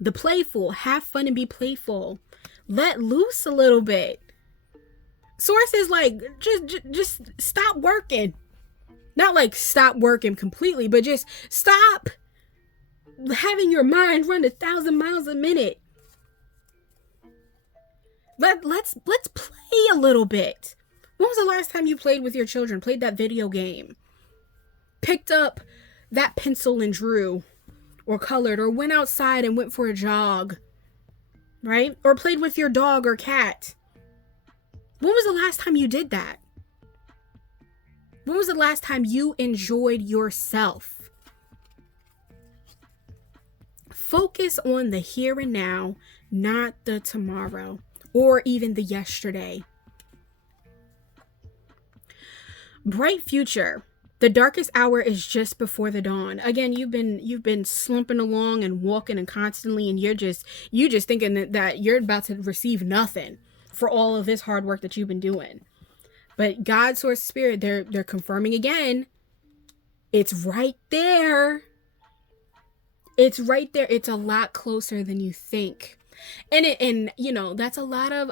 The playful, have fun and be playful. Let loose a little bit. Source is like, just stop working. Not like stop working completely, but just stop having your mind run 1,000 miles a minute. Let's play a little bit. When was the last time you played with your children? Played that video game? Picked up that pencil and drew? Or colored? Or went outside and went for a jog? Right? Or played with your dog or cat? When was the last time you did that? When was the last time you enjoyed yourself? Focus on the here and now, not the tomorrow. Or even the yesterday. Bright future. The darkest hour is just before the dawn. Again, you've been slumping along and walking and constantly, and you just thinking that you're about to receive nothing for all of this hard work that you've been doing. But God, Source, Spirit, they're confirming again. It's right there. It's right there. It's a lot closer than you think. And you know, that's a lot of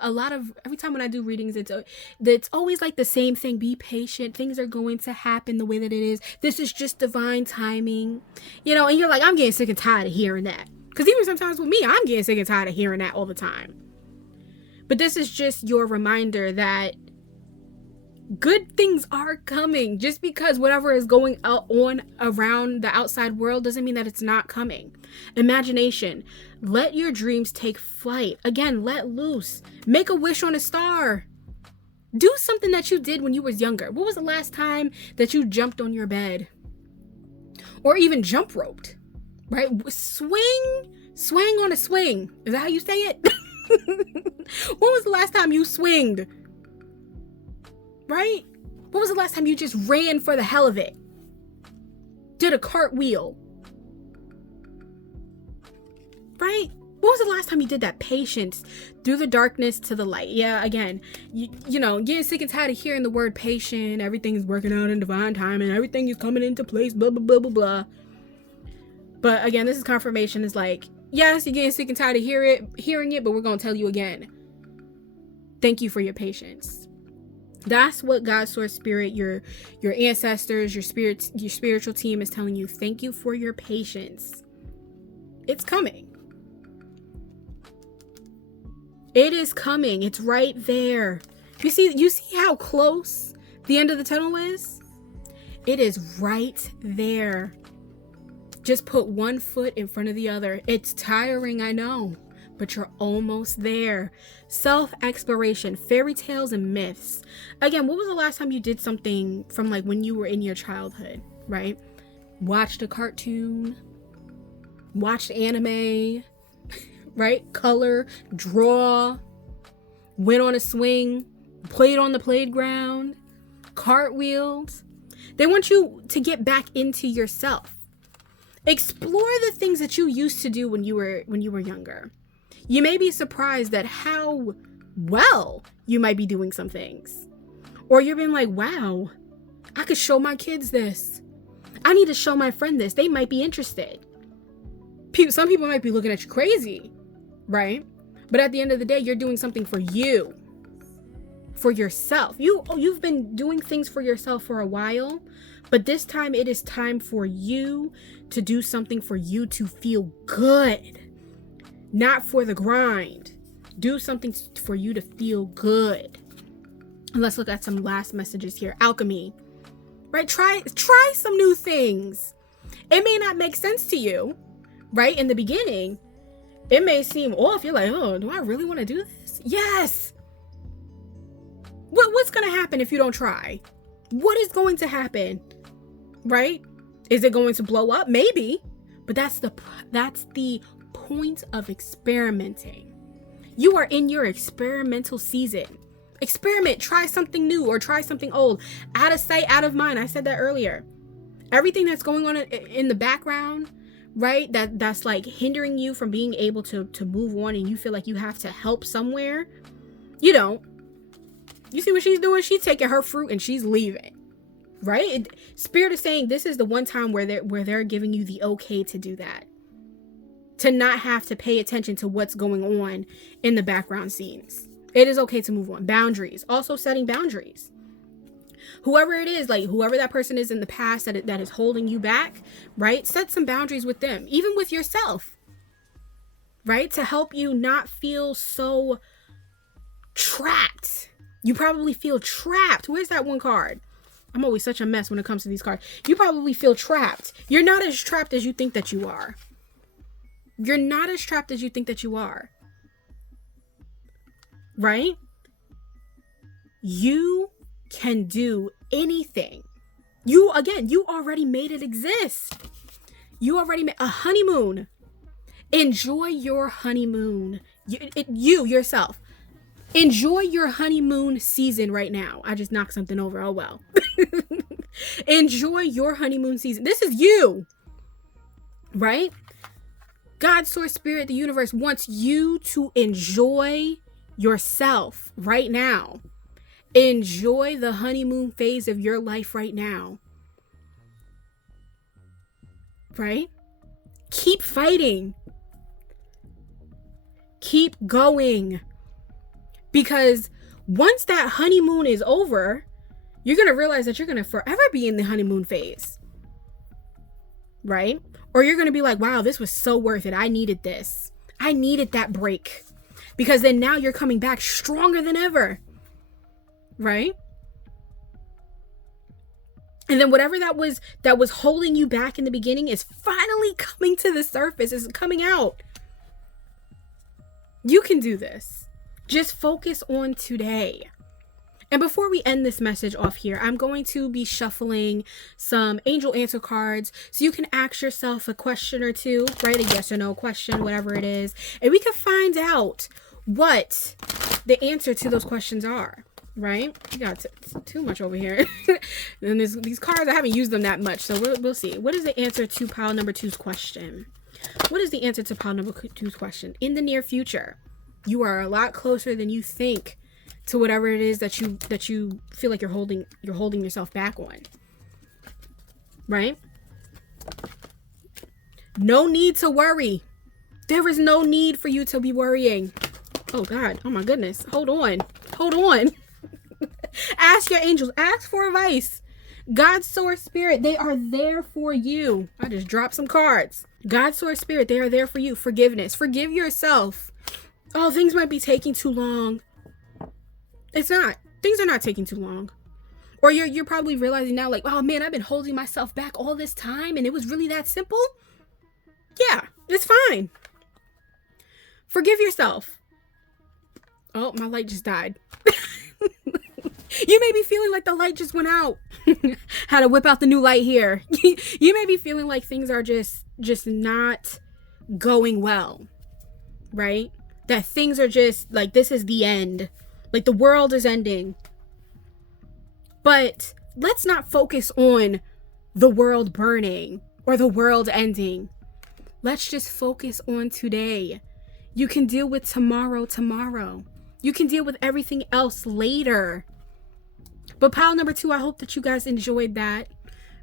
every time when I do readings, it's always like the same thing. Be patient. Things are going to happen the way that it is. This is just divine timing, you know. And you're like, I'm getting sick and tired of hearing that, because even sometimes with me, I'm getting sick and tired of hearing that all the time. But this is just your reminder that good things are coming. Just because whatever is going on around the outside world doesn't mean that it's not coming. Imagination. Let your dreams take flight. Again, let loose. Make a wish on a star. Do something that you did when you was younger. What was the last time that you jumped on your bed? Or even jump roped, right? Swing on a swing. Is that how you say it? When was the last time you swinged? Right? When was the last time you just ran for the hell of it? Did a cartwheel? Right? When was the last time you did that? Patience through the darkness to the light. Yeah, again, you know, getting sick and tired of hearing the word patient. Everything's working out in divine time and everything is coming into place, blah, blah, blah, blah, blah. But again, this is confirmation. It's like, yes, you're getting sick and tired of hearing it, but we're going to tell you again. Thank you for your patience. That's what God, Source, Spirit, your ancestors, your spiritual team is telling you. Thank you for your patience. It's coming. It is coming. It's right there. You see how close the end of the tunnel is? It is right there. Just put one foot in front of the other. It's tiring, I know, but you're almost there. Self-exploration, fairy tales and myths. Again, what was the last time you did something from like when you were in your childhood, right? Watched a cartoon, watched anime, right? Color, draw, went on a swing, played on the playground, cartwheels. They want you to get back into yourself. Explore the things that you used to do when you were younger. You may be surprised at how well you might be doing some things. Or you're being like, wow, I could show my kids this. I need to show my friend this. They might be interested. Some people might be looking at you crazy, right? But at the end of the day, you're doing something for you, for yourself. You've been doing things for yourself for a while, but this time it is time for you to do something for you to feel good, not for the grind. Do something for you to feel good. Let's look at some last messages here. Alchemy, right? Try some new things. It may not make sense to you, right? In the beginning, it may seem off. You're like, oh, do I really want to do this? Yes. What's going to happen if you don't try? What is going to happen, right? Is it going to blow up? Maybe, but that's the point of experimenting. You are in your experimental season. Experiment, try something new or try something old. Out of sight, out of mind. I said that earlier. Everything that's going on in the background, right? That's like hindering you from being able to move on, and you feel like you have to help somewhere. You don't. You see what she's doing? She's taking her fruit and she's leaving, right? Spirit is saying this is the one time where they're giving you the okay to do that. To not have to pay attention to what's going on in the background scenes. It is okay to move on. Boundaries. Also setting boundaries. Whoever it is, like whoever that person is in the past that is holding you back, right? Set some boundaries with them. Even with yourself. Right? To help you not feel so trapped. You probably feel trapped. Where's that one card? I'm always such a mess when it comes to these cards. You probably feel trapped. You're not as trapped as you think that you are. You're not as trapped as you think that you are. Right? You can do anything. You already made it exist. You already made a honeymoon. Enjoy your honeymoon. You yourself. Enjoy your honeymoon season right now. I just knocked something over. Oh, well. Enjoy your honeymoon season. This is you. Right? God, Source, Spirit, the universe wants you to enjoy yourself right now. Enjoy the honeymoon phase of your life right now. Right? Keep fighting. Keep going. Because once that honeymoon is over, you're going to realize that you're going to forever be in the honeymoon phase. Right? Or you're going to be like, wow, this was so worth it. I needed this. I needed that break. Because then now you're coming back stronger than ever. Right? And then whatever that was holding you back in the beginning is finally coming to the surface. It's coming out. You can do this. Just focus on today. And before we end this message off here, I'm going to be shuffling some angel answer cards so you can ask yourself a question or two, right? A yes or no question, whatever it is. And we can find out what the answer to those questions are, right? We got too much over here. And these cards, I haven't used them that much, so we'll see. What is the answer to pile number 2's question? What is the answer to pile number 2's question? In the near future, you are a lot closer than you think to whatever it is that you feel like you're holding yourself back on. Right? No need to worry. There is no need for you to be worrying. Oh God. Oh my goodness. Hold on. Ask your angels. Ask for advice. God, Source, Spirit, they are there for you. I just dropped some cards. God, Source, Spirit, they are there for you. Forgiveness. Forgive yourself. Oh, things might be taking too long. It's not. Things are not taking too long. Or you're probably realizing now, like, oh man, I've been holding myself back all this time and it was really that simple. Yeah, it's fine. Forgive yourself. Oh, my light just died. You may be feeling like the light just went out. Had to whip out the new light here. You may be feeling like things are just not going well. Right? That things are just like, this is the end. Like the world is ending. But let's not focus on the world burning or the world ending. Let's just focus on today. You can deal with tomorrow. You can deal with everything else later. But pile number 2, I hope that you guys enjoyed that,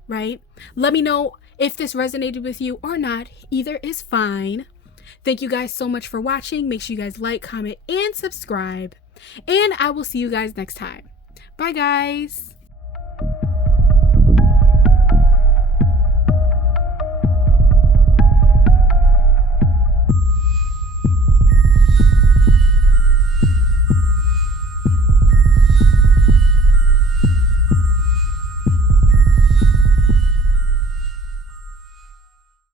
right? Let me know if this resonated with you or not. Either is fine. Thank you guys so much for watching. Make sure you guys like, comment, and subscribe. And I will see you guys next time. Bye, guys.